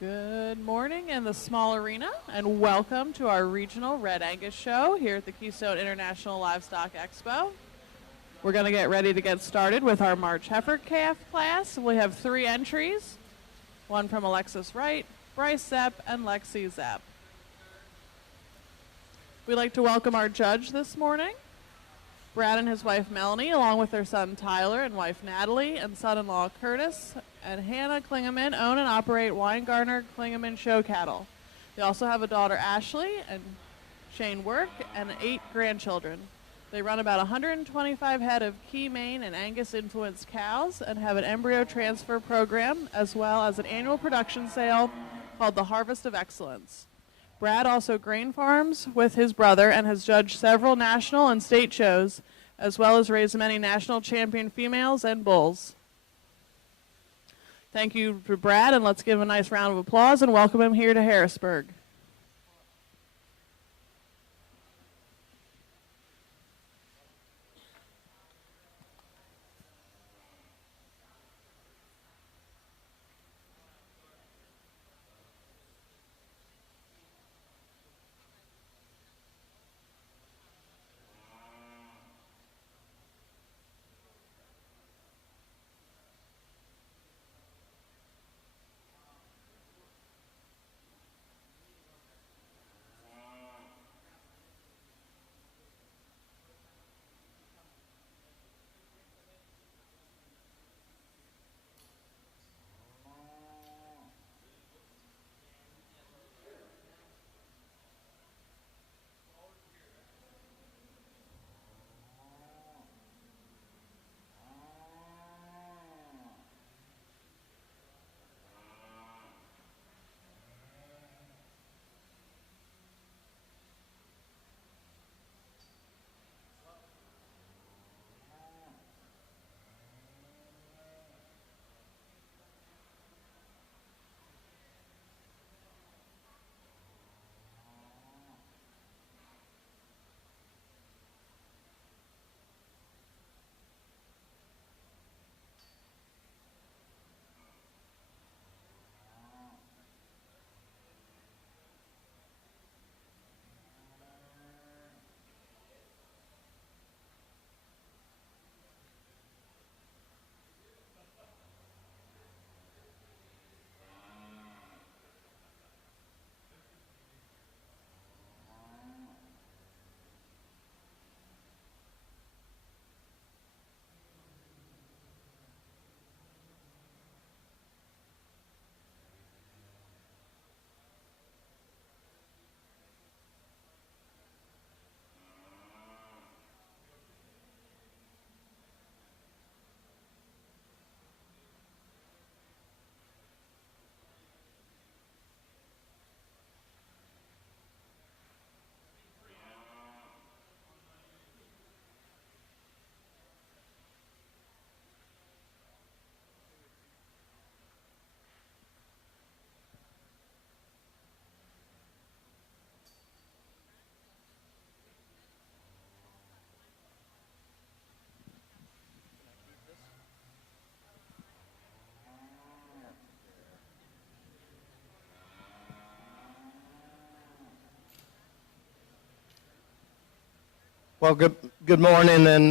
Good morning in the small arena, and welcome to our regional Red Angus show here at the Keystone International Livestock Expo. We're going to get ready to get started with our March Heifer Calf class. We have 3 entries, one from Alexis Wright, Bryce Zepp, and Lexi Zepp. We'd like to welcome our judge this morning, Brad and his wife Melanie, along with their son Tyler and wife Natalie, and son-in-law Curtis and Hannah Klingeman own and operate Weingartner Klingeman Show Cattle. They also have a daughter Ashley and Shane Work and 8 grandchildren. They run about 125 head of Key, Maine and Angus influenced cows and have an embryo transfer program as well as an annual production sale called the Harvest of Excellence. Brad also grain farms with his brother and has judged several national and state shows, as well as raised many national champion females and bulls. Thank you to Brad, and let's give him a nice round of applause and welcome him here to Harrisburg. Well, good morning, and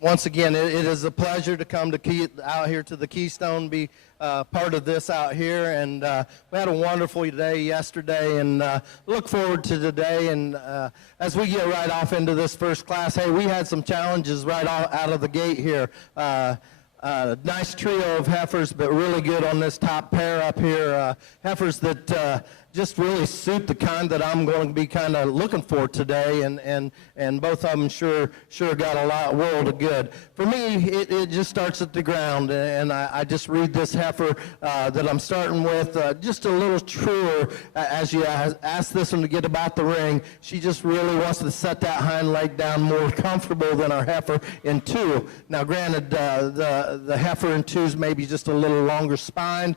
once again, it is a pleasure to come out here to the Keystone, be part of this out here, and we had a wonderful day yesterday, and look forward to today, and as we get right off into this first class, hey, we had some challenges right out of the gate here. Nice trio of heifers, but really good on this top pair up here. Heifers that just really suit the kind that I'm going to be kind of looking for today, and both of them sure got a world of good. For me, it just starts at the ground, and I just read this heifer that I'm starting with, just a little truer as you ask this one to get about the ring. She just really wants to set that hind leg down more comfortable than our heifer in 2. Now, granted, the heifer in 2's maybe just a little longer spine,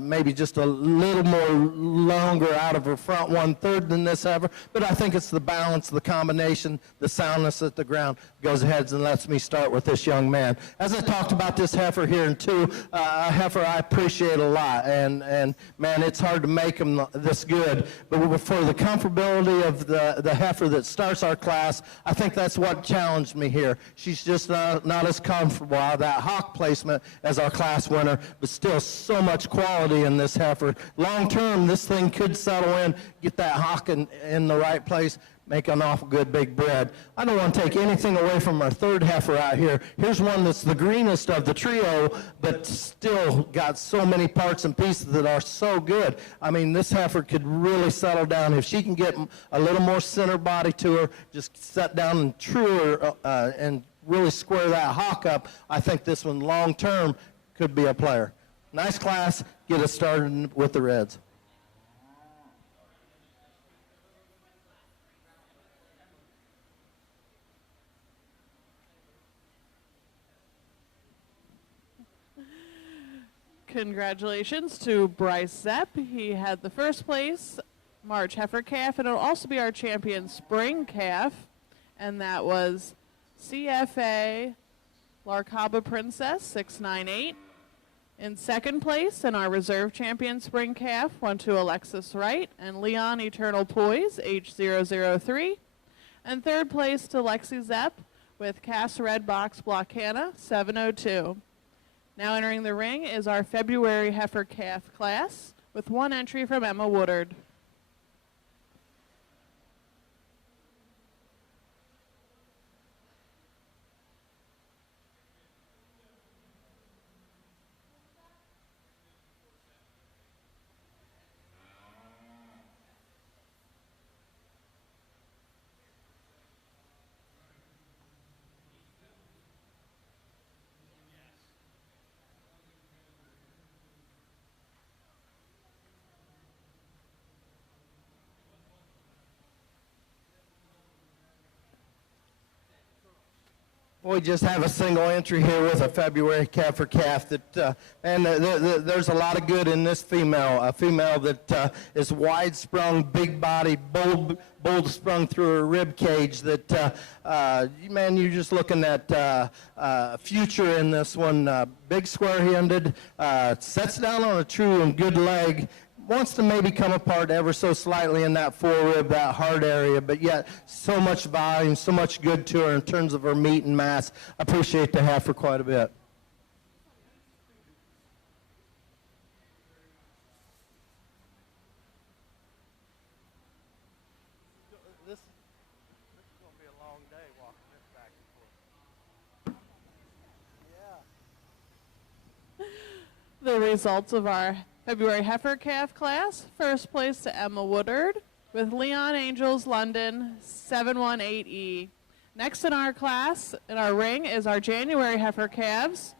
maybe just a little more stronger out of her front 1/3 than this heifer, but I think it's the balance, the combination, the soundness at the ground goes ahead and lets me start with this young man. As I talked about this heifer here in two, a heifer I appreciate a lot, and man, it's hard to make them this good, but for the comfortability of the heifer that starts our class, I think that's what challenged me here. She's just not as comfortable out of that hock placement as our class winner, but still so much quality in this heifer. Long term, this thing could settle in, get that hock in the right place, make an awful good big bred. I don't want to take anything away from our third heifer out here. Here's one that's the greenest of the trio, but still got so many parts and pieces that are so good. I mean, this heifer could really settle down. If she can get a little more center body to her, just set down and true her and really square that hock up, I think this one long term could be a player. Nice class. Get us started with the Reds. Congratulations to Bryce Zepp. He had the first place March heifer calf, and it'll also be our champion spring calf, and that was CFA Larkaba Princess 698. In second place, in our reserve champion spring calf, went to Alexis Wright and Leon Eternal Poise, H003. And third place to Lexi Zepp with Cass Red Box Blockana, 702. Now entering the ring is our February heifer calf class with one entry from Emma Woodard. We just have a single entry here with a February heifer calf that, and there's a lot of good in this female. A female that is wide sprung, big body, bold sprung through her rib cage. That man, you're just looking at future in this one. Big square-handed, sets down on a true and good leg. Wants to maybe come apart ever so slightly in that forerib, that heart area, but yet so much volume, so much good to her in terms of her meat and mass. Appreciate the heifer quite a bit. This is going to be a long day walking this back and forth. Yeah. The results of our February heifer calf class. First place to Emma Woodard with Leon Angels London 718E. Next in our class, in our ring, is our January heifer calves.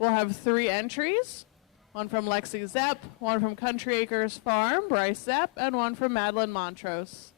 We'll have 3 entries, one from Lexi Zepp, one from Country Acres Farm, Bryce Zepp, and one from Madeline Montrose.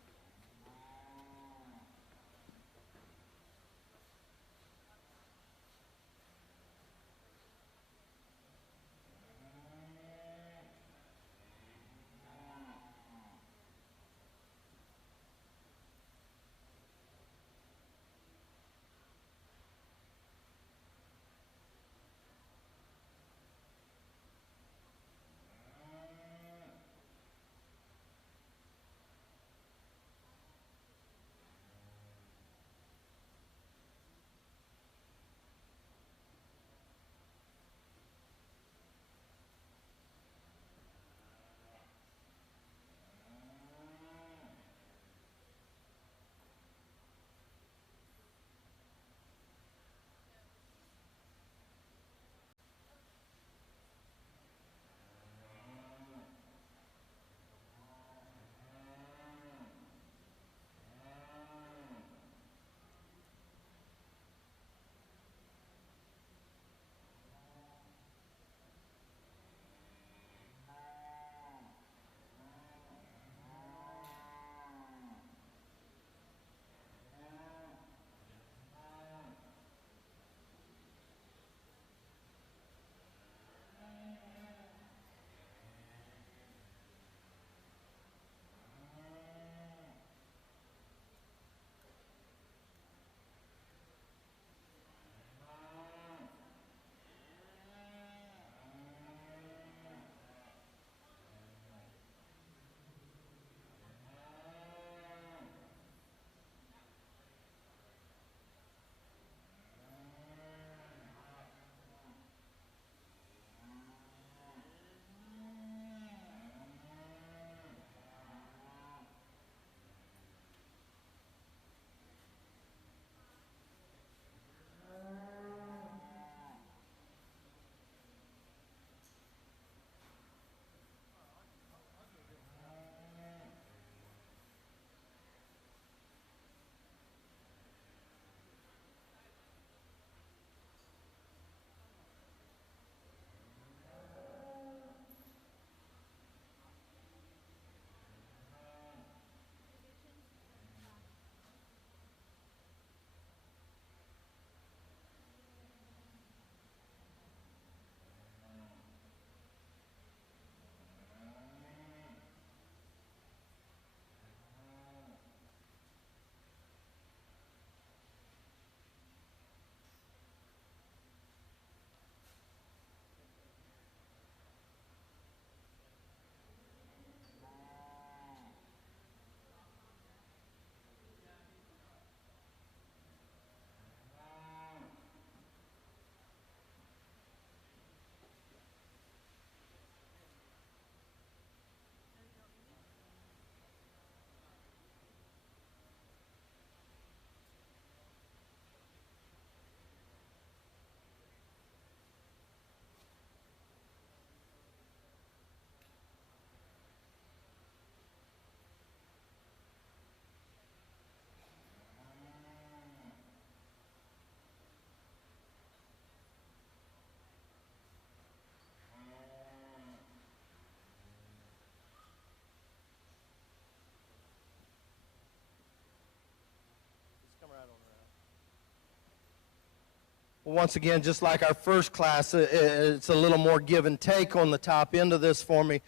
Once again, just like our first class, it's a little more give and take on the top end of this for me.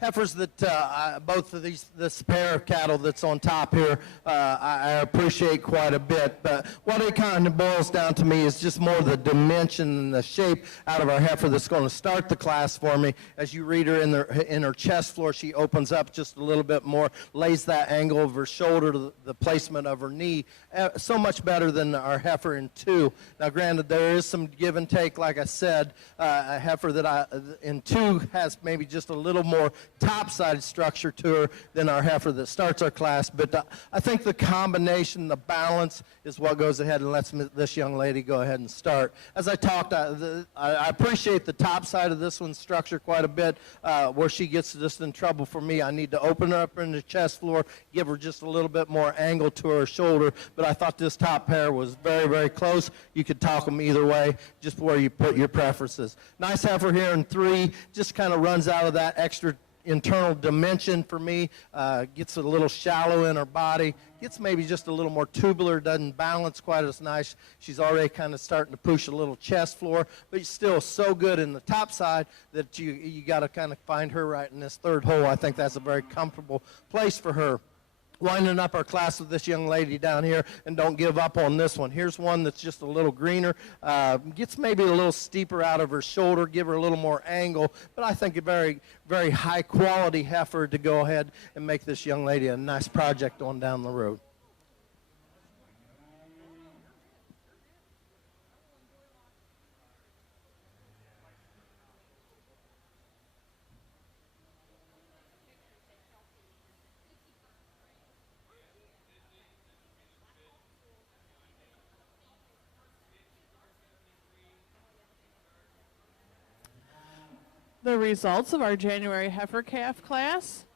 Heifers that both of this pair of cattle that's on top here, I appreciate quite a bit. But what it kind of boils down to me is just more the dimension and the shape out of our heifer that's going to start the class for me. As you read her in her chest floor, she opens up just a little bit more, lays that angle of her shoulder to the placement of her knee, so much better than our heifer in 2. Now, granted, there is some give and take. Like I said, a heifer that in 2 has maybe just a little more top-sided structure to her than our heifer that starts our class, but I think the combination, the balance, is what goes ahead and lets this young lady go ahead and start. As I talked, I appreciate the top side of this one's structure quite a bit. Where she gets just in trouble for me, I need to open her up in the chest floor, give her just a little bit more angle to her shoulder, but I thought this top pair was very, very close. You could talk them either way, just where you put your preferences. Nice heifer here in 3, just kind of runs out of that extra internal dimension for me, gets a little shallow in her body, gets maybe just a little more tubular, doesn't balance quite as nice. She's already kind of starting to push a little chest floor, but she's still so good in the top side that you got to kind of find her right in this 3rd hole. I think that's a very comfortable place for her. Winding up our class with this young lady down here, and don't give up on this one. Here's one that's just a little greener, gets maybe a little steeper out of her shoulder, give her a little more angle, but I think a very, very high quality heifer to go ahead and make this young lady a nice project on down the road. The results of our January heifer calf class.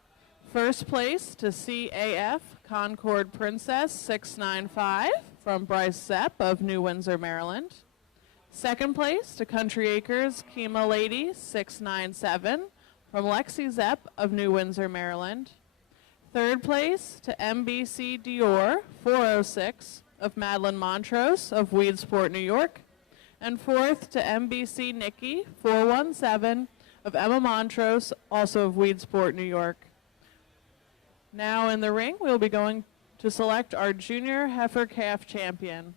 First place to CAF Concord Princess 695 from Bryce Zepp of New Windsor, Maryland. Second place to Country Acres Kima Lady 697 from Lexi Zepp of New Windsor, Maryland. Third place to MBC Dior 406 of Madeline Montrose of Weedsport, New York. And fourth to MBC Nikki 417 of Emma Montrose, also of Weedsport, New York. Now in the ring, we'll be going to select our junior heifer calf champion.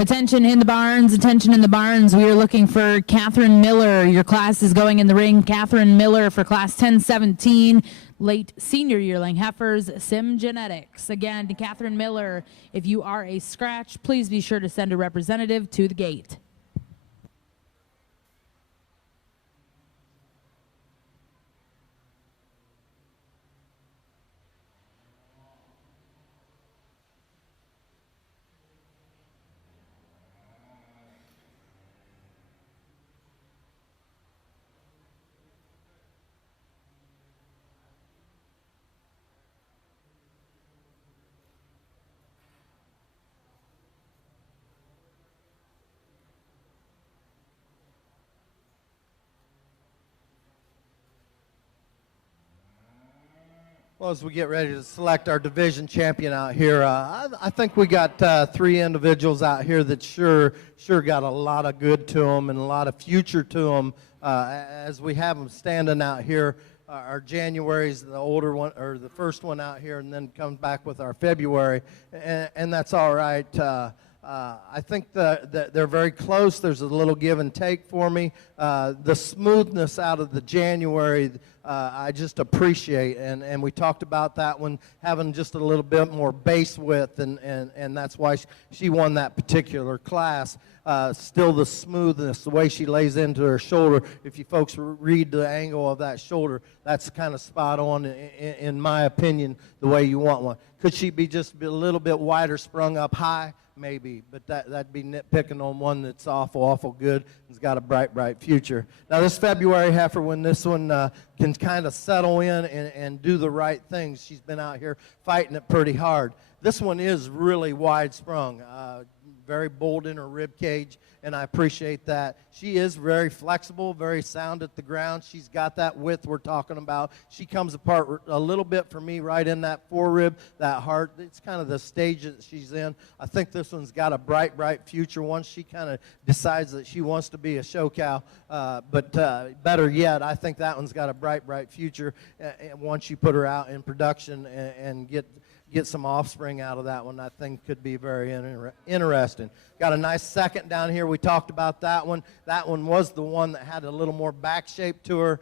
Attention in the barns, attention in the barns. We are looking for Catherine Miller. Your class is going in the ring. Catherine Miller for class 1017, late senior yearling heifers, Sim Genetics. Again, Catherine Miller, if you are a scratch, please be sure to send a representative to the gate. Well, as we get ready to select our division champion out here, I think we got 3 individuals out here that sure got a lot of good to them and a lot of future to them. As we have them standing out here, our January's the older one, or the first one out here, and then comes back with our February, and that's all right. I think they're very close. There's a little give and take for me. The smoothness out of the January, I just appreciate, and we talked about that one having just a little bit more base width, and that's why she won that particular class. Still the smoothness, the way she lays into her shoulder. If you folks read the angle of that shoulder, that's kind of spot on, in my opinion, the way you want one. Could she be just a little bit wider sprung up high? Maybe, but that'd be nitpicking on one that's awful good and has got a bright future. Now this February heifer, when this one can kind of settle in and do the right things, she's been out here fighting it pretty hard. This one is really wide sprung, very bold in her rib cage, and I appreciate that. She is very flexible, very sound at the ground. She's got that width we're talking about. She comes apart a little bit for me right in that forerib, that heart. It's kind of the stage that she's in. I think this one's got a bright future once she kind of decides that she wants to be a show cow. But better yet, I think that one's got a bright future once you put her out in production and get some offspring out of that one. I think could be very interesting. Got a nice second down here. We talked about that one. That one was the one that had a little more back shape to her,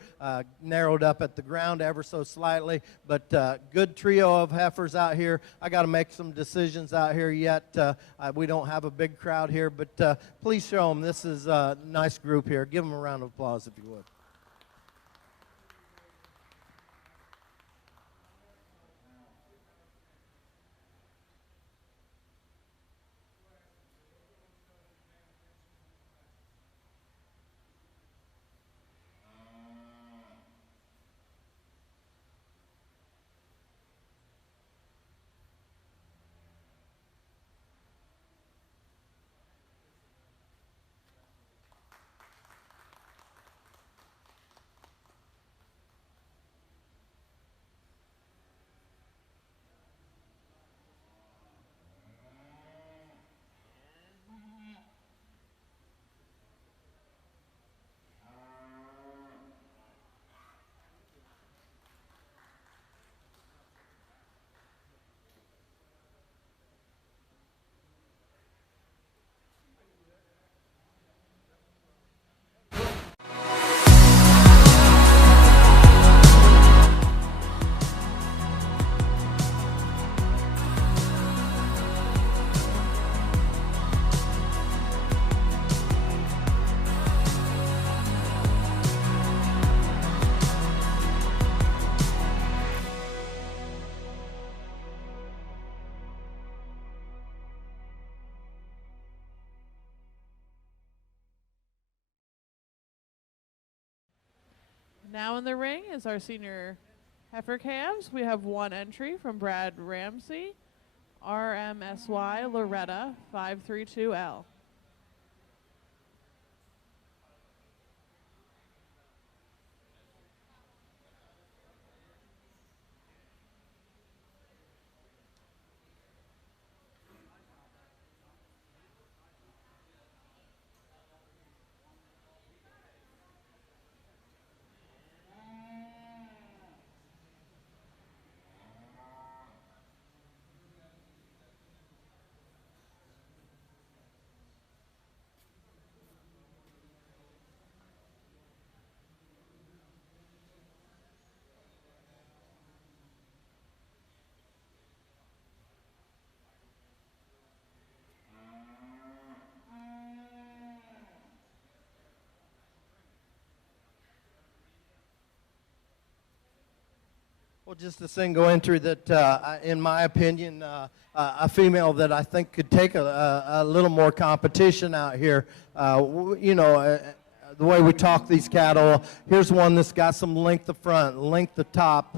narrowed up at the ground ever so slightly. But good trio of heifers out here. I got to make some decisions out here yet. We don't have a big crowd here, but please show them. This is a nice group here. Give them a round of applause if you would. Now in the ring is our senior heifer calves. We have one entry from Brad Ramsey, RMSY Loretta 532L. Well, just a single entry that, in my opinion, a female that I think could take a little more competition out here. You know, the way we talk these cattle, here's one that's got some length of front, length of top.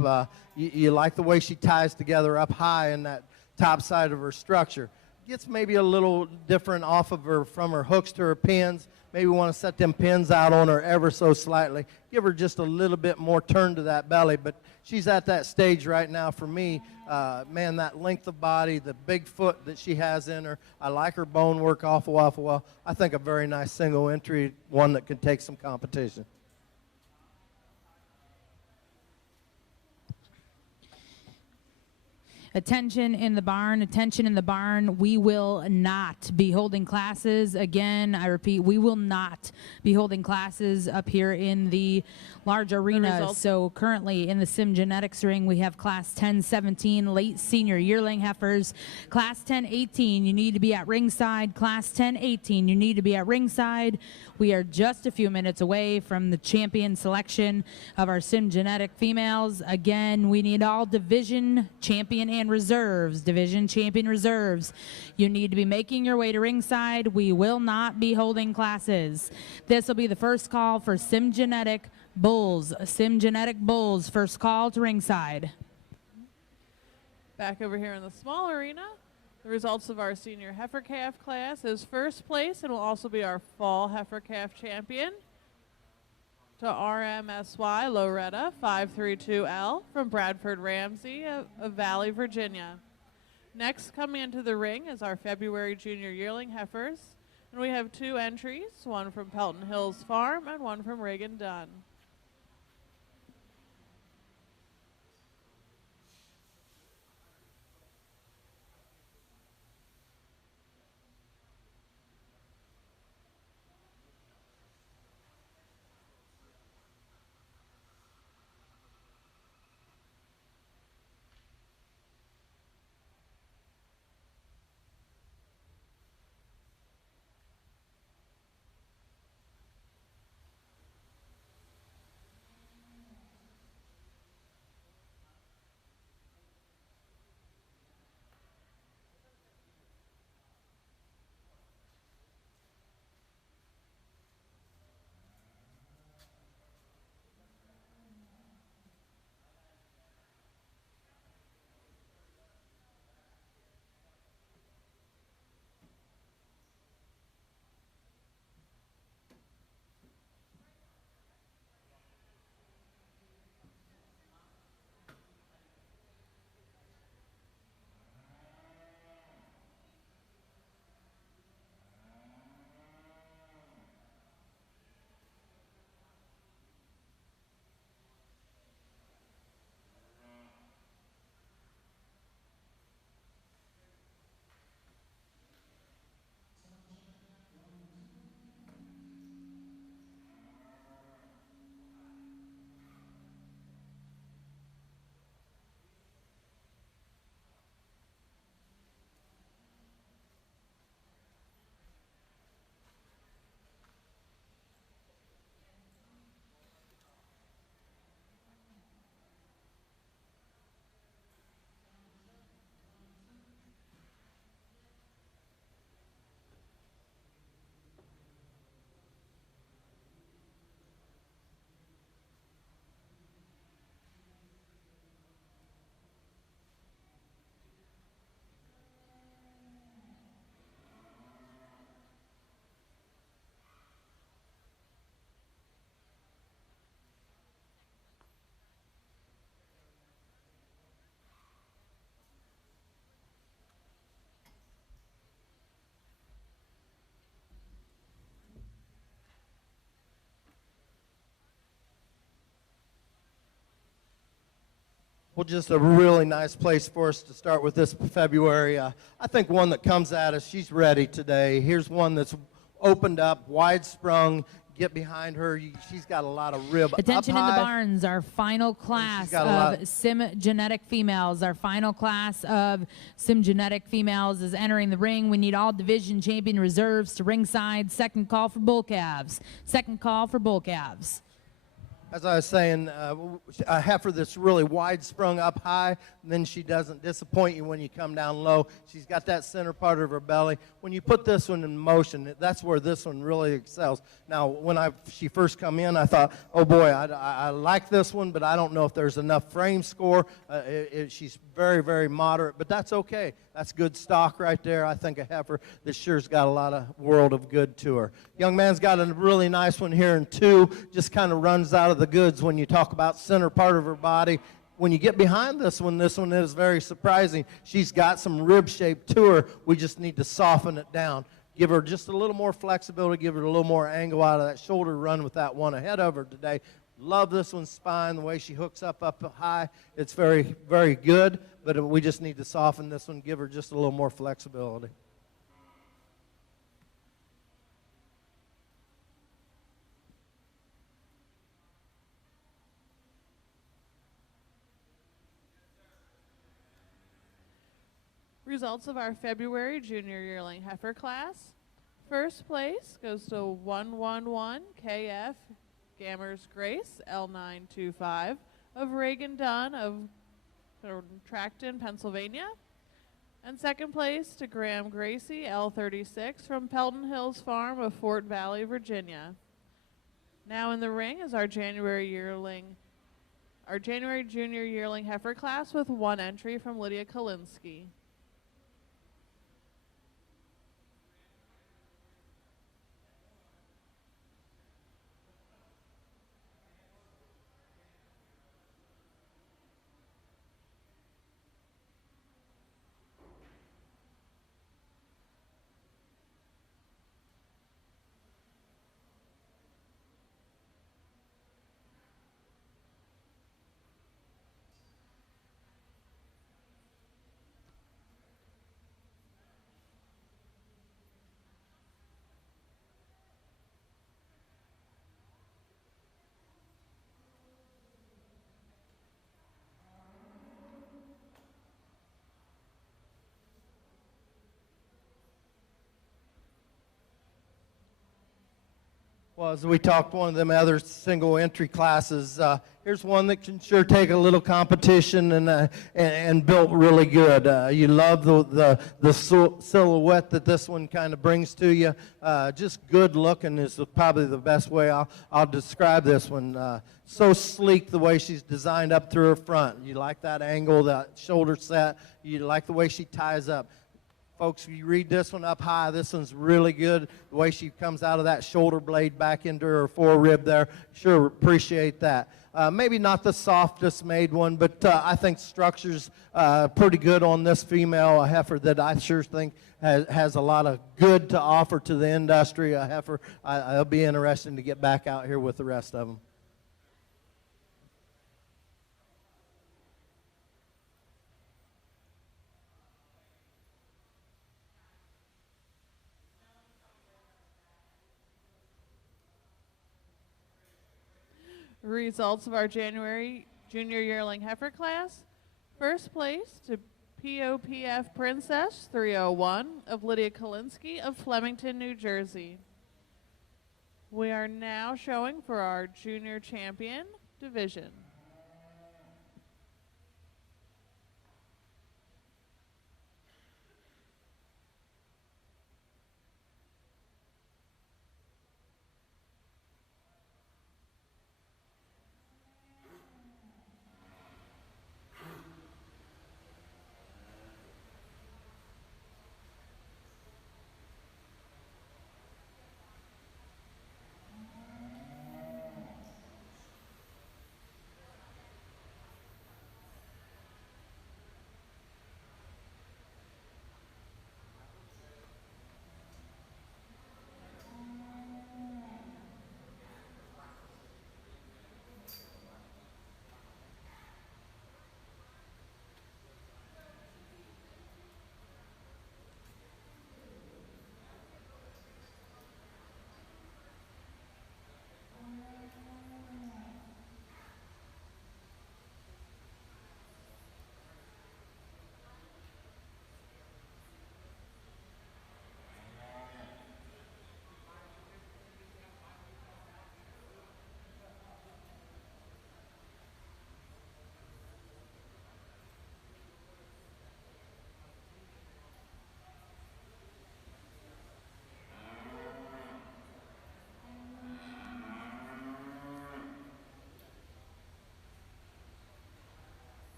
You like the way she ties together up high in that top side of her structure. Gets maybe a little different off of her, from her hooks to her pins. Maybe want to set them pins out on her ever so slightly. Give her just a little bit more turn to that belly. But she's at that stage right now for me. Man, that length of body, the big foot that she has in her. I like her bone work awful well. I think a very nice single entry, one that can take some competition. Attention in the barn, attention in the barn. We will not be holding classes. Again, I repeat, we will not be holding classes up here in the large arena. So currently in the Sim Genetics ring, we have class 10-17 late senior yearling heifers. Class 10-18, you need to be at ringside. Class 10-18, you need to be at ringside. We are just a few minutes away from the champion selection of our Sim Genetic females. Again, we need all division champion and reserves, division champion reserves. You need to be making your way to ringside. We will not be holding classes. This will be the first call for Sim Genetic bulls. Sim Genetic bulls, first call to ringside. Back over here in the small arena, the results of our senior heifer calf class is first place and will also be our fall heifer calf champion to RMSY Loretta 532L from Bradford Ramsey of Valley, Virginia. Next coming into the ring is our February junior yearling heifers, and we have 2 entries, one from Pelton Hills Farm and one from Reagan Dunn. Well, just a really nice place for us to start with this February. I think one that comes at us, she's ready today. Here's one that's opened up, wide sprung. Get behind her. She's got a lot of rib. Attention up in the high. barns, our final class of Sim Genetic females. Our final class of Sim Genetic females is entering the ring. We need all division champion reserves to ringside. Second call for bull calves. Second call for bull calves. As I was saying, a heifer that's really wide sprung up high, and then she doesn't disappoint you when you come down low. She's got that center part of her belly. When you put this one in motion, that's where this one really excels. Now, when she first come in, I thought, oh boy, I like this one, but I don't know if there's enough frame score. She's very, very moderate, but that's okay. That's good stock right there. I think a heifer that sure's got a lot of world of good to her. Young man's got a really nice one here in 2. Just kind of runs out of the goods when you talk about center part of her body. When you get behind this one is very surprising. She's got some rib shape to her. We just need to soften it down. Give her just a little more flexibility, give her a little more angle out of that shoulder run with that one ahead of her today. Love this one's spine, the way she hooks up high. It's very, very good, but we just need to soften this one, give her just a little more flexibility. Results of our February junior yearling heifer class. First place goes to 111 KF Gammers Grace L925 of Reagan Dunn of Tracton, Pennsylvania. And second place to Graham Gracie L36 from Pelton Hills Farm of Fort Valley, Virginia. Now in the ring is our January junior yearling heifer class with 1 entry from Lydia Kalinsky. Well, as we talked one of them other single entry classes, here's one that can sure take a little competition and built really good. You love the silhouette that this one kind of brings to you. Just good looking is probably the best way I'll describe this one. So sleek the way she's designed up through her front. You like that angle, that shoulder set. You like the way she ties up. Folks, if you read this one up high, this one's really good. The way she comes out of that shoulder blade back into her forerib there, sure appreciate that. Maybe not the softest made one, but I think structure's pretty good on this female, a heifer that I sure think has a lot of good to offer to the industry. A heifer, it'll be interesting to get back out here with the rest of them. Results of our January junior yearling heifer class. First place to POPF Princess 301 of Lydia Kalinsky of Flemington, New Jersey. We are now showing for our junior champion division.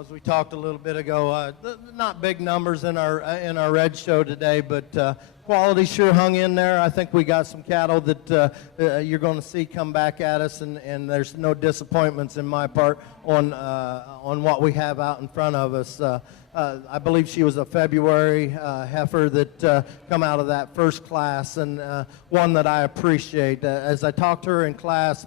Well, as we talked a little bit ago, not big numbers in our red show today, but quality sure hung in there. I think we got some cattle that you're going to see come back at us, and there's no disappointments in my part on what we have out in front of us. I believe she was a February heifer that come out of that first class, and one that I appreciate. As I talked to her in class,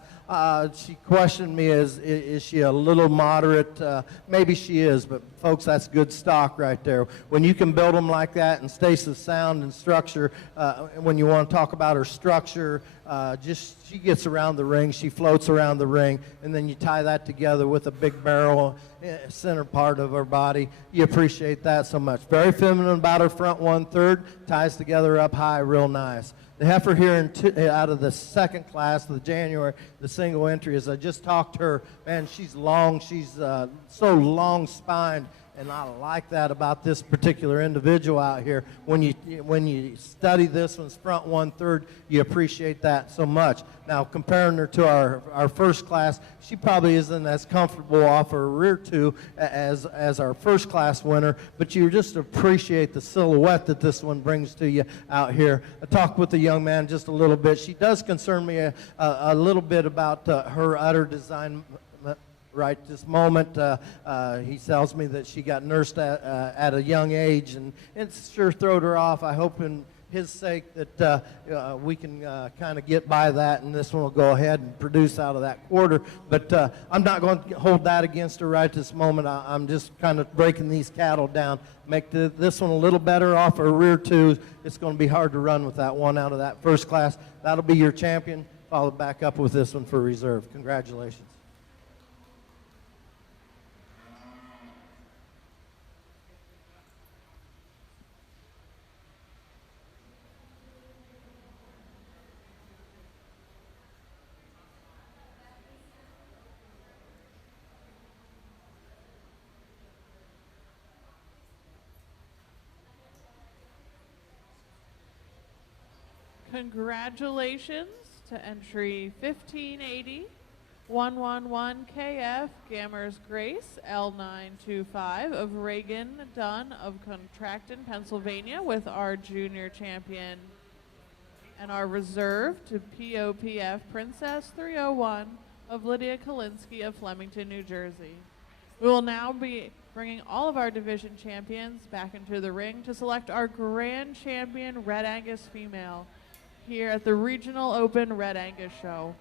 she questioned me, is she a little moderate? Maybe she is, but folks, that's good stock right there. When you can build them like that and stay so sound and structure, when you want to talk about her structure, she gets around the ring, she floats around the ring, and then you tie that together with a big barrel, center part of her body. You appreciate that so much. Very feminine about her front 1/3, ties together up high, real nice. The heifer here out of the second class, the January, the single entry, as I just talked to her, man, she's long, she's so long-spined, and I like that about this particular individual out here. When you study this one's front 1/3, you appreciate that so much. Now, comparing her to our first class, she probably isn't as comfortable off her rear two as our first class winner, but you just appreciate the silhouette that this one brings to you out here. I talked with the young man just a little bit. She does concern me a little bit about her udder design. Right this moment, he tells me that she got nursed at a young age, and it's sure throwed her off. I hope in his sake that we can kind of get by that, and this one will go ahead and produce out of that quarter. But I'm not going to hold that against her right this moment. I'm just kind of breaking these cattle down, make this one a little better off her rear two. It's going to be hard to run with that one out of that first class. That'll be your champion, followed back up with this one for reserve. Congratulations. Congratulations to entry 1580, 111 KF, Gammer's Grace, L925 of Reagan Dunn of Contracton, Pennsylvania, with our junior champion, and our reserve to POPF Princess 301 of Lydia Kalinsky of Flemington, New Jersey. We will now be bringing all of our division champions back into the ring to select our grand champion, Red Angus female, here at the Regional Open Red Angus Show.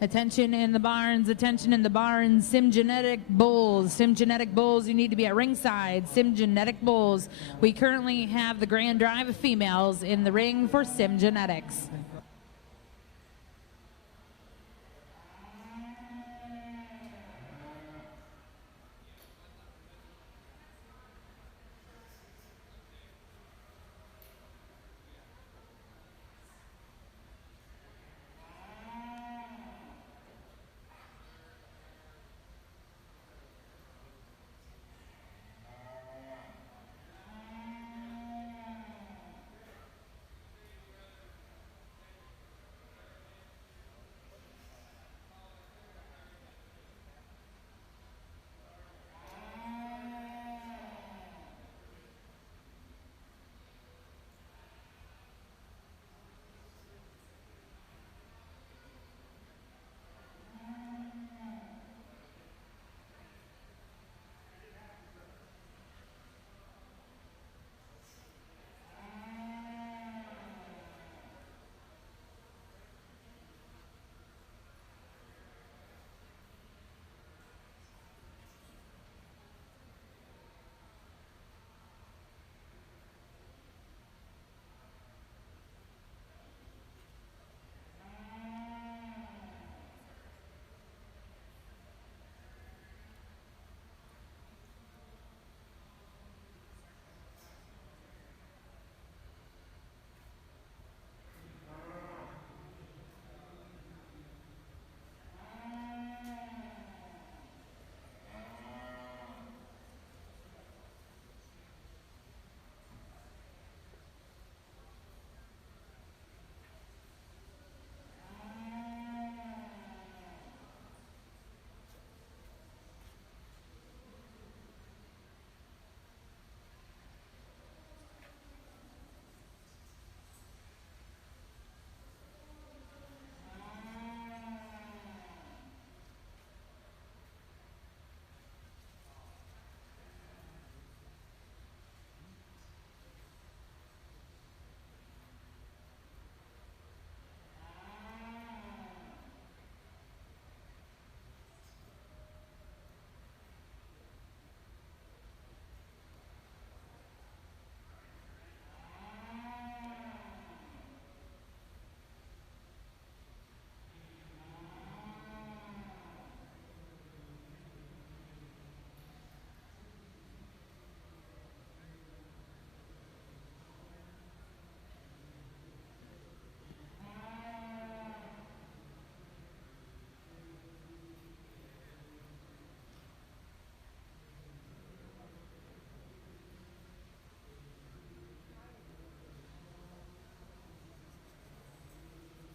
Attention in the barns, attention in the barns. Sim Genetic Bulls, you need to be at ringside. Sim Genetic Bulls. We currently have the grand drive of females in the ring for Sim Genetics.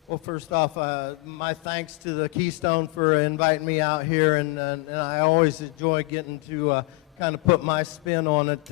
Well, first off, my thanks to the Keystone for inviting me out here, and I always enjoy getting to kind of put my spin on it.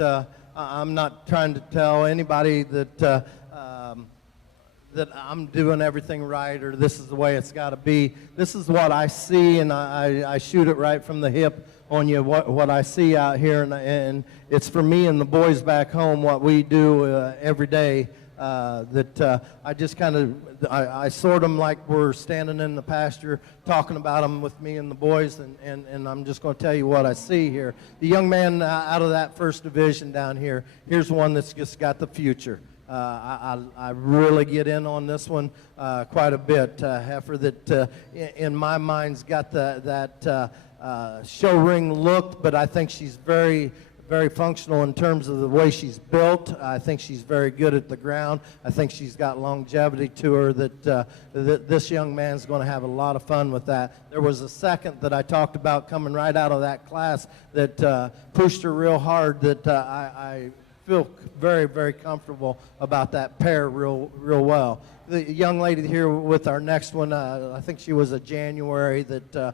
I'm not trying to tell anybody that that I'm doing everything right or this is the way it's got to be. This is what I see, and I shoot it right from the hip on you, what I see out here, and it's for me and the boys back home what we do every day. I just kind of, I sort them like we're standing in the pasture talking about them with me and the boys, and I'm just going to tell you what I see here. The young man out of that first division down here, here's one that's just got the future. I really get in on this one quite a bit. Heifer that in my mind's got that show ring look, but I think she's very functional in terms of the way she's built. I think she's very good at the ground. I think she's got longevity to her that this young man's going to have a lot of fun with that. There was a second that I talked about coming right out of that class that pushed her real hard that I feel very comfortable about that pair real well. The young lady here with our next one, I think she was a January, that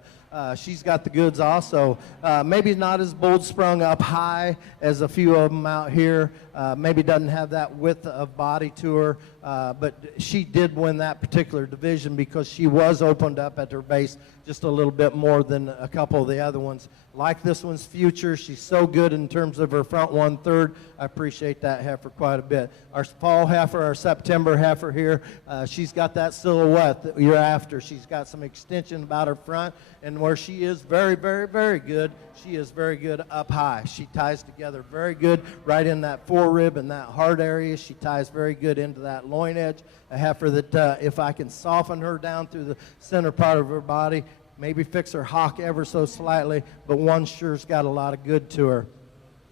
she's got the goods also. Maybe not as bold sprung up high as a few of them out here. Maybe doesn't have that width of body to her, but she did win that particular division because she was opened up at her base just a little bit more than a couple of the other ones. Like this one's future, she's so good in terms of her front 1/3. I appreciate that heifer quite a bit. Our fall heifer, our September heifer here, she's got that silhouette that you're after. She's got some extension about her front, and where she is very good, she is very good up high. She ties together very good right in that forerib and that heart area. She ties very good into that loin edge. A heifer that if I can soften her down through the center part of her body, maybe fix her hock ever so slightly, but one sure's got a lot of good to her.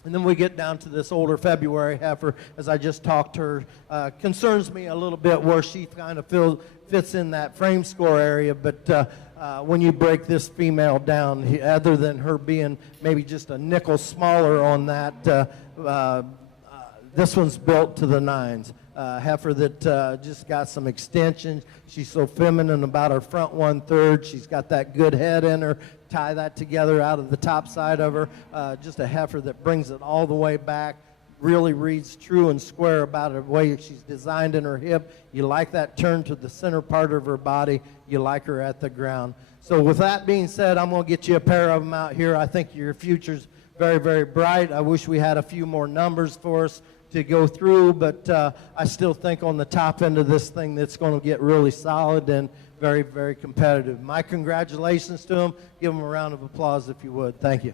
And then we get down to this older February heifer, as I just talked to her. Concerns me a little bit where she kind of fits in that frame score area, but when you break this female down, other than her being maybe just a nickel smaller on that, this one's built to the nines. Heifer that just got some extension. She's so feminine about her front 1/3. She's got that good head in her. Tie that together out of the top side of her. Just a heifer that brings it all the way back. Really reads true and square about the way she's designed in her hip. You like that turn to the center part of her body. You like her at the ground. So with that being said, I'm going to get you a pair of them out here. I think your future's very bright. I wish we had a few more numbers for us to go through, but I still think on the top end of this thing that's going to get really solid and very competitive. My congratulations to them. Give them a round of applause if you would. Thank you.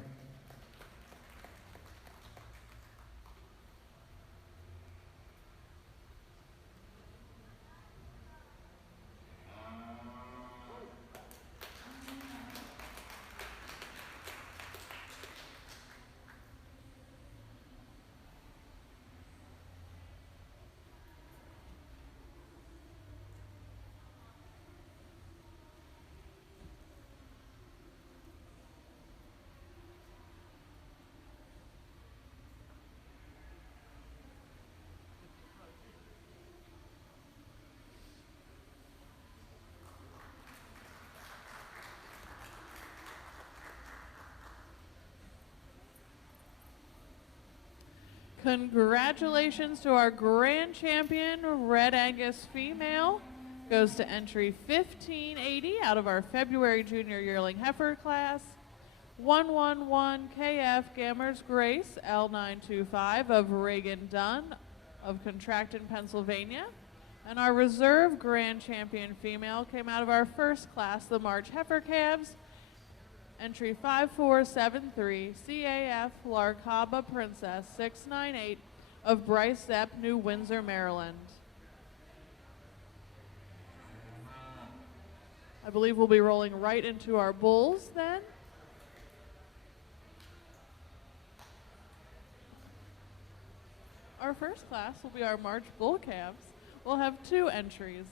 Congratulations to our grand champion, Red Angus female. Goes to entry 1580 out of our February junior yearling heifer class. 111 KF Gammer's Grace, L925 of Reagan Dunn of Contracton, Pennsylvania. And our reserve grand champion female came out of our first class, the March heifer calves. Entry 5473, CAF Larcaba Princess 698 of Bryce Zepp, New Windsor, Maryland. I believe we'll be rolling right into our bulls then. Our first class will be our March bull calves. We'll have 2 entries.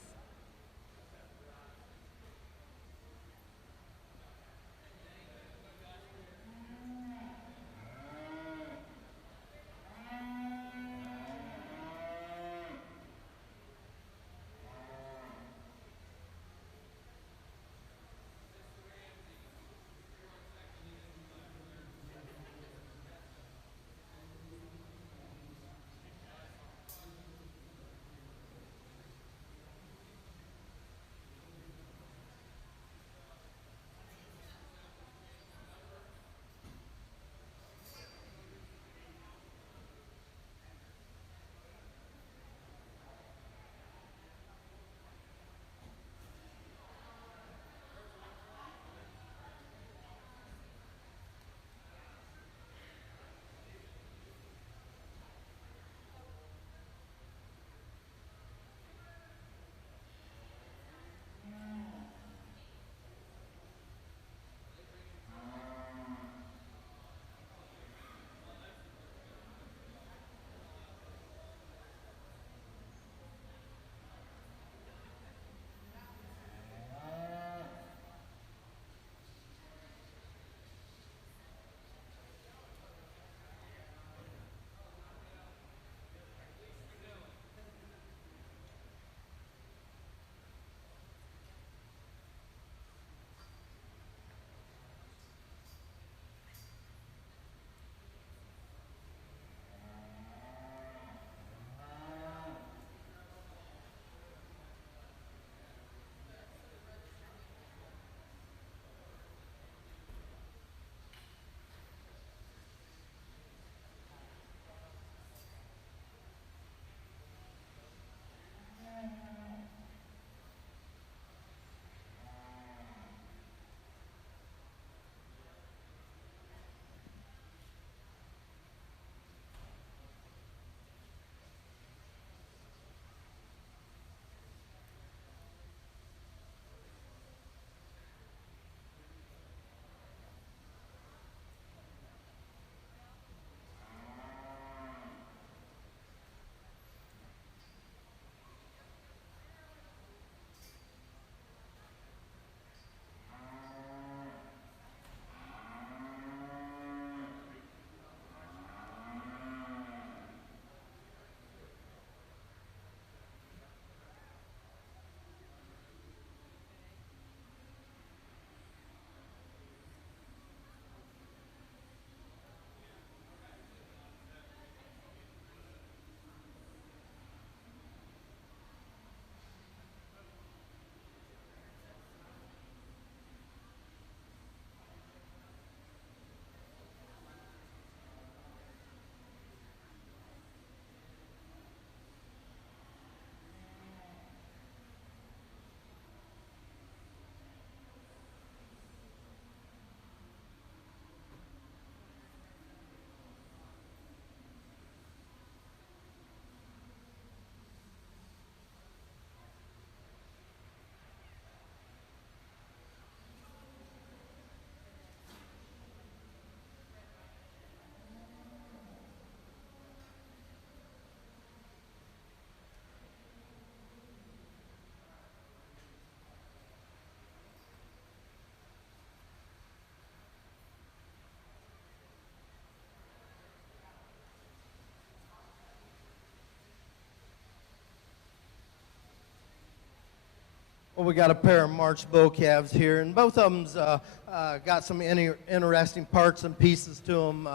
Well, we got a pair of March bull calves here, and both of them's got some interesting parts and pieces to them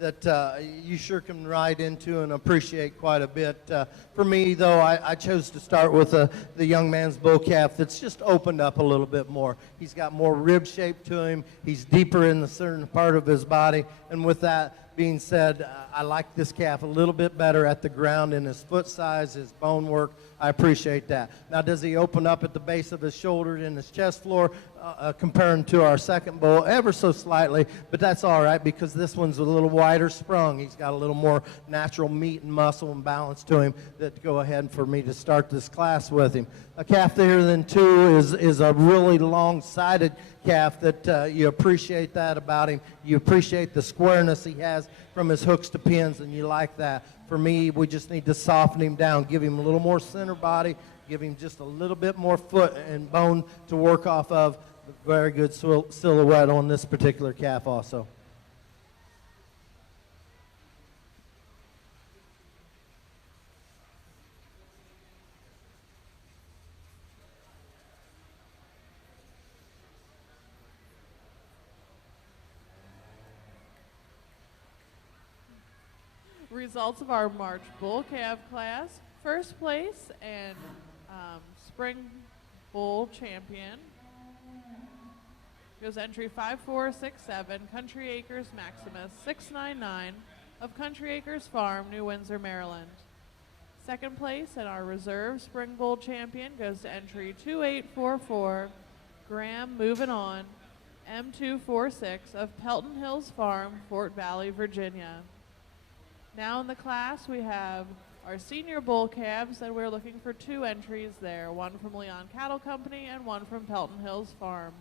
that you sure can ride into and appreciate quite a bit. For me, though, I chose to start with the young man's bull calf that's just opened up a little bit more. He's got more rib shape to him. He's deeper in the certain part of his body, and with that being said, I like this calf a little bit better at the ground in his foot size, his bone work. I appreciate that. Now, does he open up at the base of his shoulder and his chest floor comparing to our second bull? Ever so slightly, but that's all right because this one's a little wider sprung. He's got a little more natural meat and muscle and balance to him that go ahead for me to start this class with him. A calf there then too is a really long-sided calf that you appreciate that about him. You appreciate the squareness he has from his hooks to pins, and you like that. For me, we just need to soften him down, give him a little more center body, give him just a little bit more foot and bone to work off of. Very good silhouette on this particular calf also. Results of our March bull calf class. First place and spring bull champion goes entry 5467, Country Acres Maximus 699 of Country Acres Farm, New Windsor, Maryland. Second place and our reserve spring bull champion goes to entry 2844, Graham Moving On, M246 of Pelton Hills Farm, Fort Valley, Virginia. Now in the class we have our senior bull calves, and we're looking for 2 entries there, one from Leon Cattle Company and one from Pelton Hills Farm.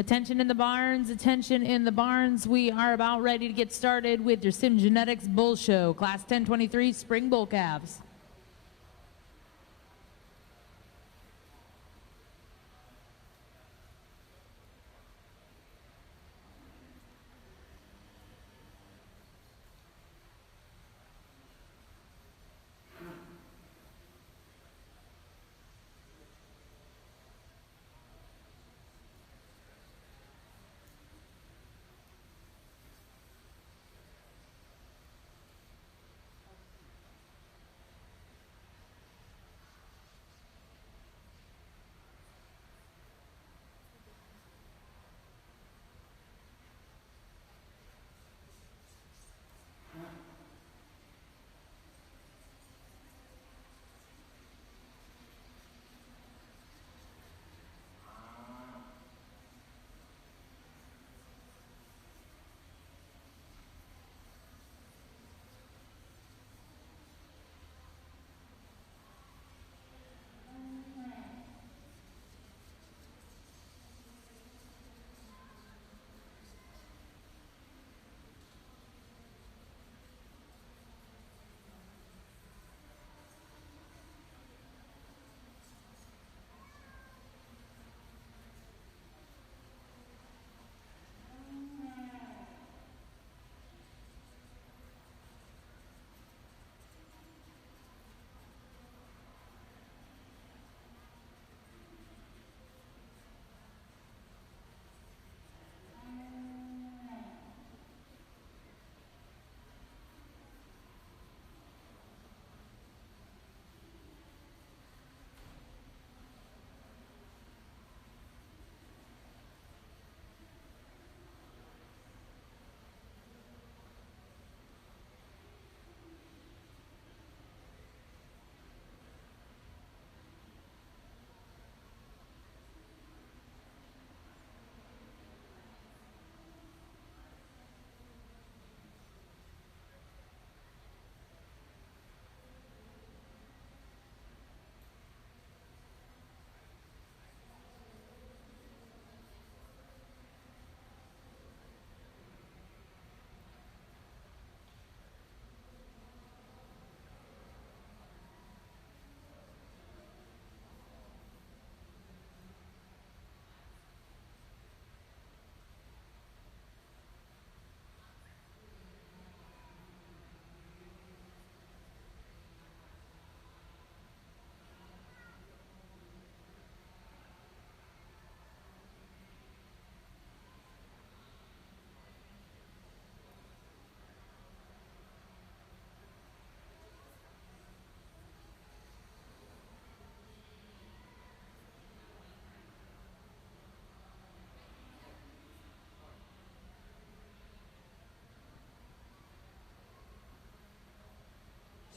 Attention in the barns, attention in the barns. We are about ready to get started with your Sim Genetics Bull Show, Class 1023 Spring Bull Calves.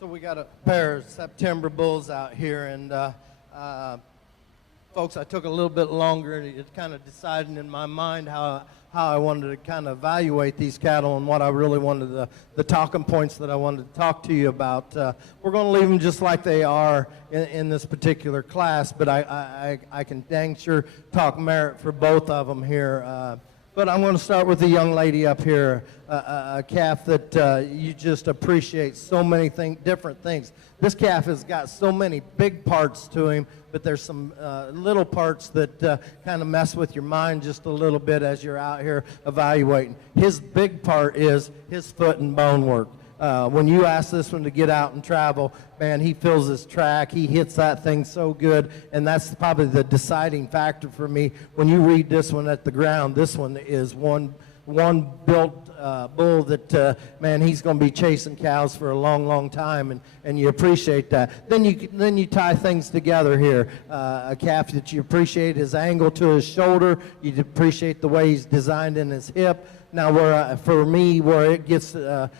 So we got a pair of September bulls out here, and folks, I took a little bit longer, and it kind of decided in my mind how I wanted to kind of evaluate these cattle and what I really wanted, the talking points that I wanted to talk to you about. We're going to leave them just like they are in this particular class, but I can dang sure talk merit for both of them here. But I'm going to start with the young lady up here, a calf that you just appreciate so many different things. This calf has got so many big parts to him, but there's some little parts that kind of mess with your mind just a little bit as you're out here evaluating. His big part is his foot and bone work. When you ask this one to get out and travel, man, he fills his track. He hits that thing so good, and that's probably the deciding factor for me. When you read this one at the ground, this one is one built bull that, man, he's going to be chasing cows for a long, long time, and you appreciate that. Then you tie things together here. A calf that you appreciate his angle to his shoulder. You appreciate the way he's designed in his hip. Now, for me, where it gets a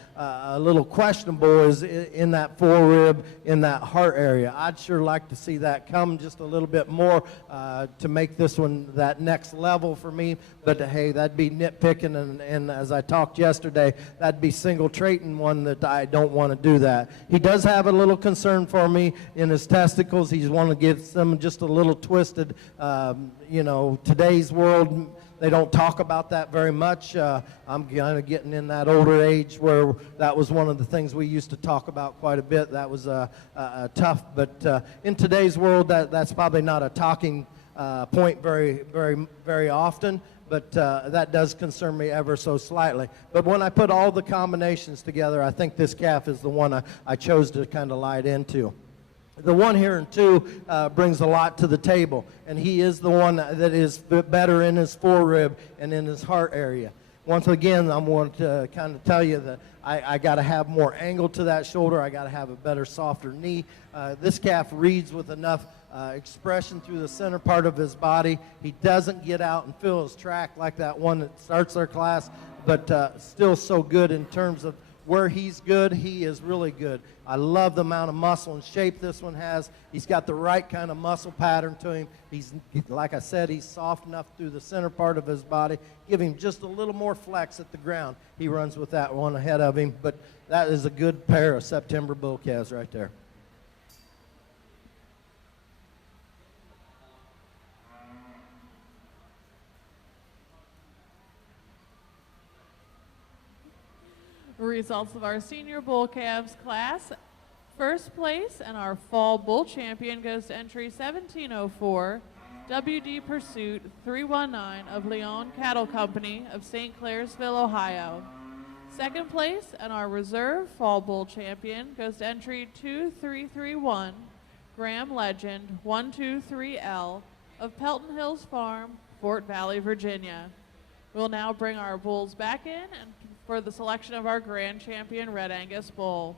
little questionable is in that forerib, in that heart area. I'd sure like to see that come just a little bit more to make this one that next level for me. But, hey, that'd be nitpicking, and as I talked yesterday, that'd be single-traiting one that I don't want to do that. He does have a little concern for me in his testicles. He's want to get them just a little twisted. Today's world, they don't talk about that very much. I'm kind of getting in that older age where that was one of the things we used to talk about quite a bit. That was tough. But in today's world, that's probably not a talking point very, very, very often. But that does concern me ever so slightly. But when I put all the combinations together, I think this calf is the one I chose to kind of light into. The one here in 2 brings a lot to the table, and he is the one that is better in his forerib and in his heart area. Once again, I want to kind of tell you that I got to have more angle to that shoulder. I got to have a better, softer knee. This calf reads with enough expression through the center part of his body. He doesn't get out and fill his track like that one that starts their class, but still so good in terms of where he's good. He is really good. I love the amount of muscle and shape this one has. He's got the right kind of muscle pattern to him. Like I said, he's soft enough through the center part of his body. Give him just a little more flex at the ground. He runs with that one ahead of him, but that is a good pair of September bull calves right there. Results of our senior bull calves class. First place and our fall bull champion goes to entry 1704, WD Pursuit 319 of Leon Cattle Company of St. Clairsville, Ohio. Second place and our reserve fall bull champion goes to entry 2331, Graham Legend 123L of Pelton Hills Farm, Fort Valley, Virginia. We'll now bring our bulls back in and for the selection of our grand champion Red Angus bull.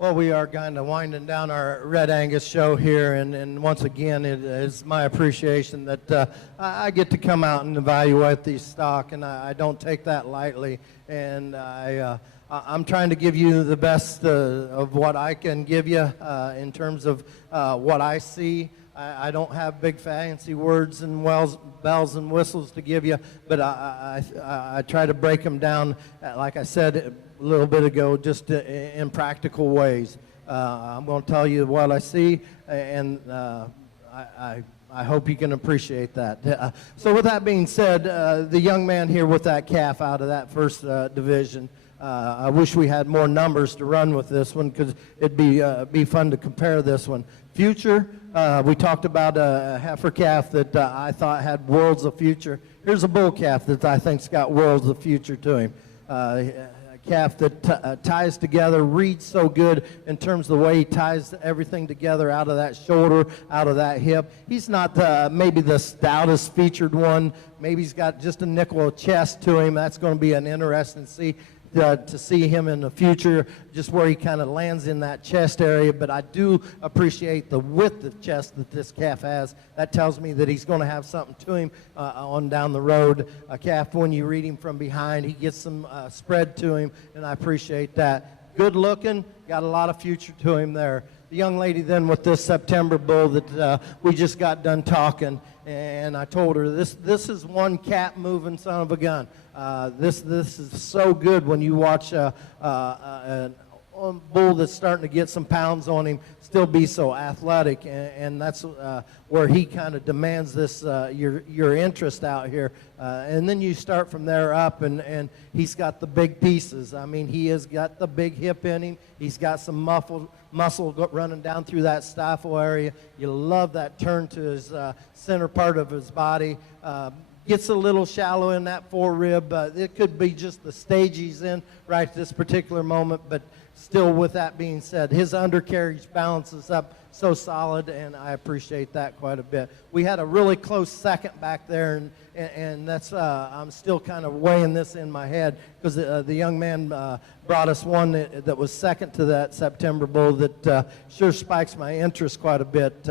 Well, we are kind of winding down our Red Angus show here, and once again, it is my appreciation that I get to come out and evaluate these stock, and I don't take that lightly. And I'm trying to give you the best of what I can give you in terms of what I see. I don't have big fancy words and bells and whistles to give you, but I try to break them down, like I said a little bit ago, just in practical ways. I'm going to tell you what I see, and I hope you can appreciate that. So with that being said, the young man here with that calf out of that first division, I wish we had more numbers to run with this one because it'd be fun to compare this one. Future, we talked about a heifer calf that I thought had worlds of future. Here's a bull calf that I think's got worlds of future to him. A calf that ties together, reads so good in terms of the way he ties everything together out of that shoulder, out of that hip. He's not maybe the stoutest featured one. Maybe he's got just a nickel chest to him. That's going to be an interesting to see him in the future, just where he kind of lands in that chest area. But I do appreciate the width of chest that this calf has. That tells me that he's going to have something to him on down the road. A calf, when you read him from behind, he gets some spread to him, and I appreciate that. Good looking, got a lot of future to him there. The young lady then with this September bull that we just got done talking, and I told her this is one cat moving son of a gun. This is so good when you watch a bull that's starting to get some pounds on him still be so athletic, and that's where he kind of demands this your interest out here, and then you start from there up, and he's got the big pieces. I mean, he has got the big hip in him. He's got some muscle running down through that stifle area. You love that turn to his center part of his body. Gets a little shallow in that forerib. It could be just the stage he's in right at this particular moment, but still, with that being said, his undercarriage balances up so solid, and I appreciate that quite a bit. We had a really close second back there, and that's I'm still kind of weighing this in my head because the young man brought us one that was second to that September bull that sure spikes my interest quite a bit.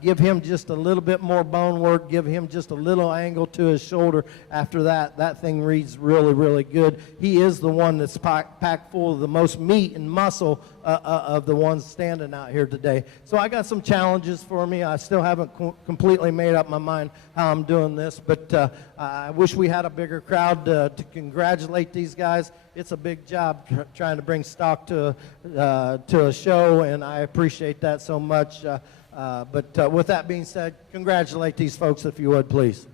Give him just a little bit more bone work, give him just a little angle to his shoulder. After that thing reads really, really good. He is the one that's packed full of the most meat and muscle of the ones standing out here today. So I got some challenges for me. I still haven't completely made up my mind how I'm doing this, but I wish we had a bigger crowd to congratulate these guys. It's a big job trying to bring stock to a show, and I appreciate that so much. But with that being said, congratulate these folks if you would, please.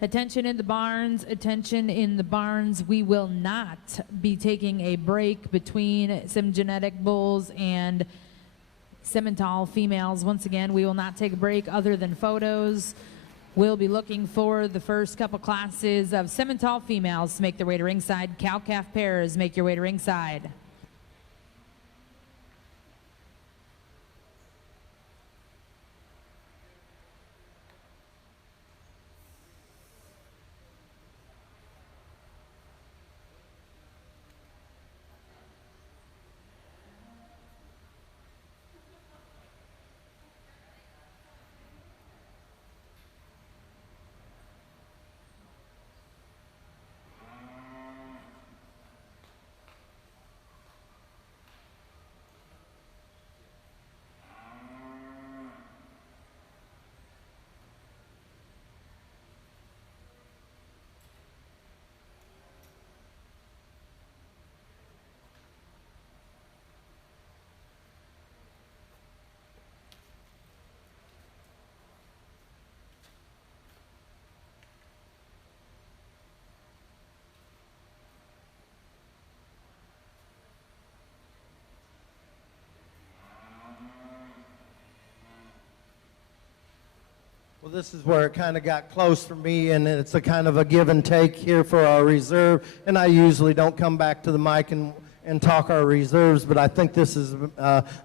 Attention in the barns, attention in the barns. We will not be taking a break between Sim-Genetic bulls and Simmental females. Once again, we will not take a break other than photos. We'll be looking for the first couple classes of Simmental females to make their way to ringside. Cow-calf pairs, make your way to ringside. Well, this is where it kind of got close for me, and it's a kind of a give and take here for our reserve. And I usually don't come back to the mic and and talk our reserves, but I think this is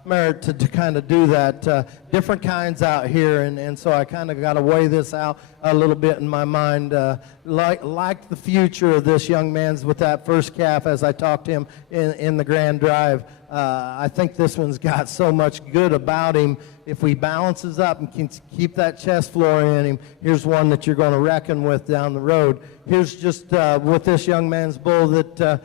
merit to kind of do that. Different kinds out here, and so I kind of got to weigh this out a little bit in my mind. Like the future of this young man's with that first calf as I talked to him in the Grand Drive. I think this one's got so much good about him. If he balances up and can keep that chest floor in him, here's one that you're going to reckon with down the road. Here's just with this young man's bull that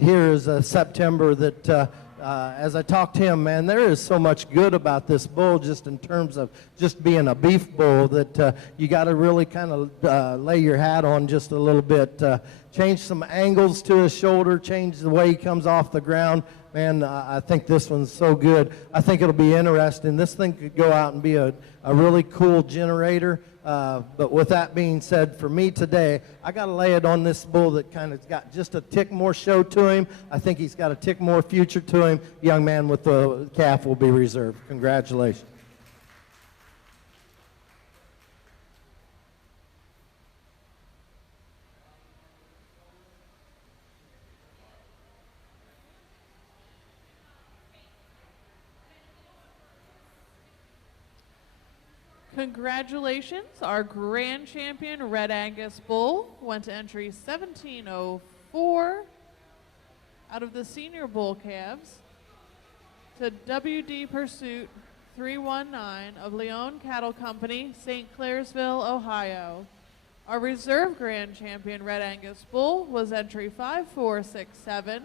here is September that as I talked to him, man, there is so much good about this bull just in terms of just being a beef bull that you got to really kind of lay your hat on just a little bit. Change some angles to his shoulder, change the way he comes off the ground. Man, I think this one's so good. I think it'll be interesting. This thing could go out and be a really cool generator. But with that being said, for me today, I got to lay it on this bull that kind of got just a tick more show to him. I think he's got a tick more future to him. Young man with the calf will be reserved. Congratulations. Congratulations, our grand champion Red Angus bull went to entry 1704 out of the senior bull calves to WD Pursuit 319 of Leon Cattle Company, St. Clairsville, Ohio. Our reserve grand champion Red Angus bull was entry 5467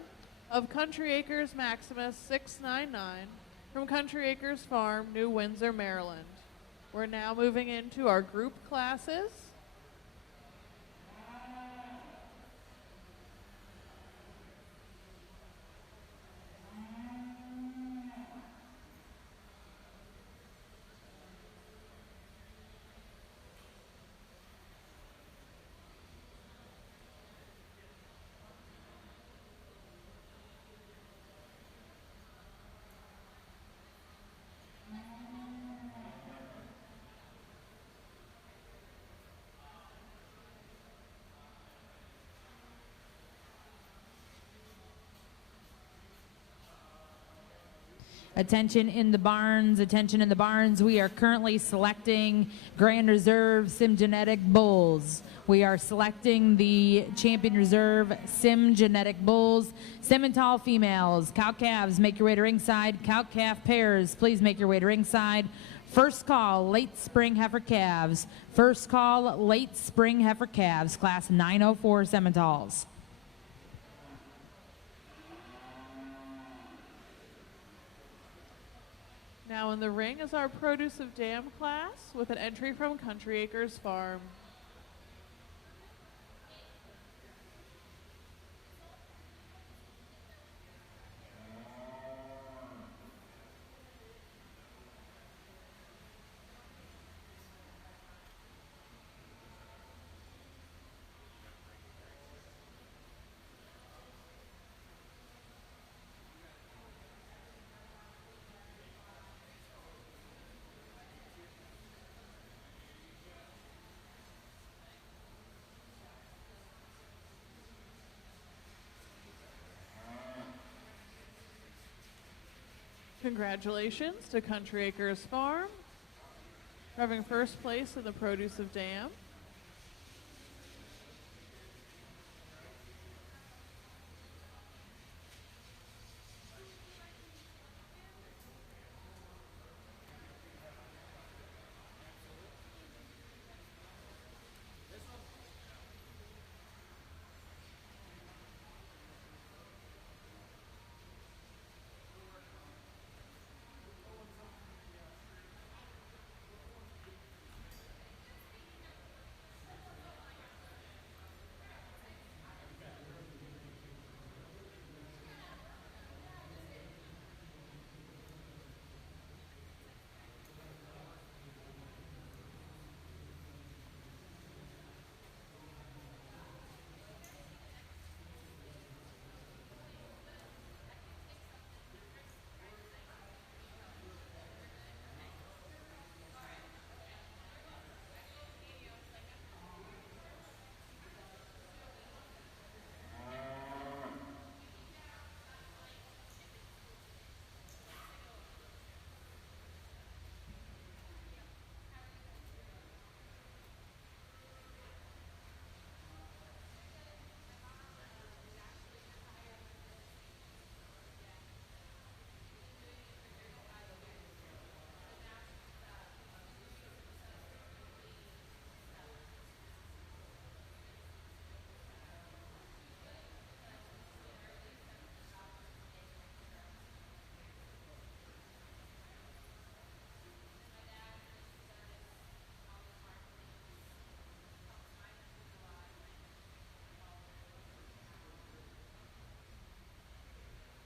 of Country Acres Maximus 699 from Country Acres Farm, New Windsor, Maryland. We're now moving into our group classes. Attention in the barns, attention in the barns. We are currently selecting Grand Reserve Sim Genetic bulls. We are selecting the Champion Reserve Sim Genetic bulls. Simmental females, cow calves, make your way to ringside. Cow calf pairs, please make your way to ringside. First call, late spring heifer calves. First call, late spring heifer calves, class 904 Simmentals. Now in the ring is our Produce of Dam class with an entry from Country Acres Farm. Congratulations to Country Acres Farm, having first place in the Produce of Dam.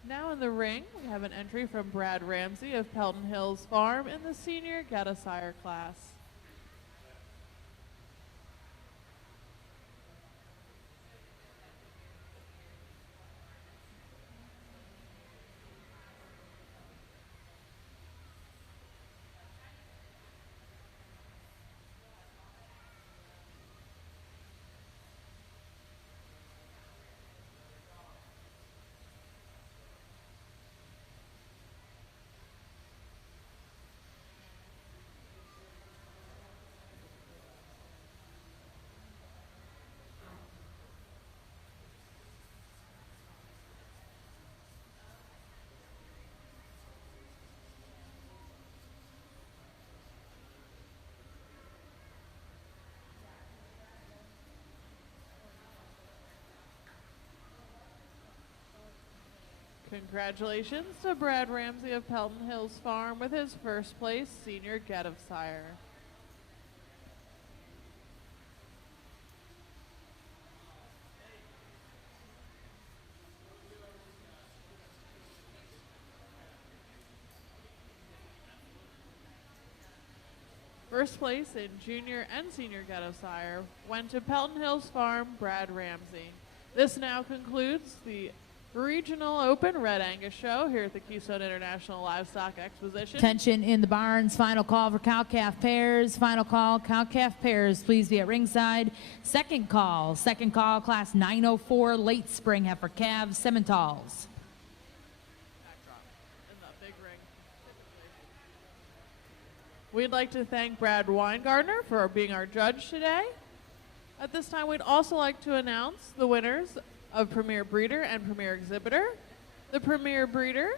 Now in the ring, we have an entry from Brad Ramsey of Pelton Hills Farm in the senior Geta Sire class. Congratulations to Brad Ramsey of Pelton Hills Farm with his first place senior Geta Sire. First place in junior and senior Geta Sire went to Pelton Hills Farm, Brad Ramsey. This now concludes the Regional Open Red Angus show here at the Keystone International Livestock Exposition. Attention in the barns. Final call for cow-calf pairs. Final call, cow-calf pairs. Please be at ringside. Second call, class 904, late spring heifer calves, Simmentals. In the big ring. We'd like to thank Brad Weingartner for being our judge today. At this time, we'd also like to announce the winners of Premier Breeder and Premier Exhibitor. The Premier Breeder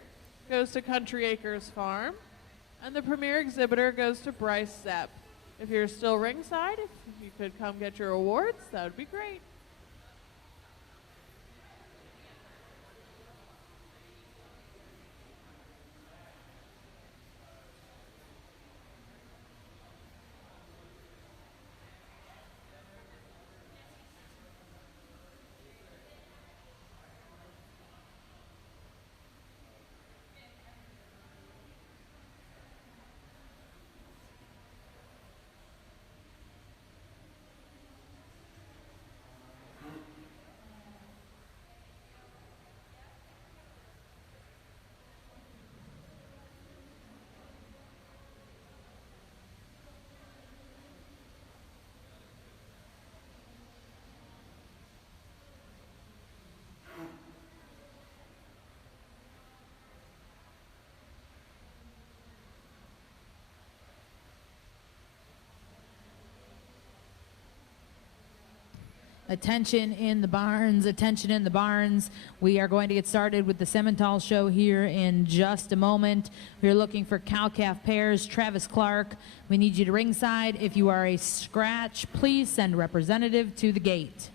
goes to Country Acres Farm, and the Premier Exhibitor goes to Bryce Zepp. If you're still ringside, if you could come get your awards, that would be great. Attention in the barns, attention in the barns. We are going to get started with the Simmental show here in just a moment. We're looking for cow-calf pairs. Travis Clark, we need you to ringside. If you are a scratch, please send a representative to the gate.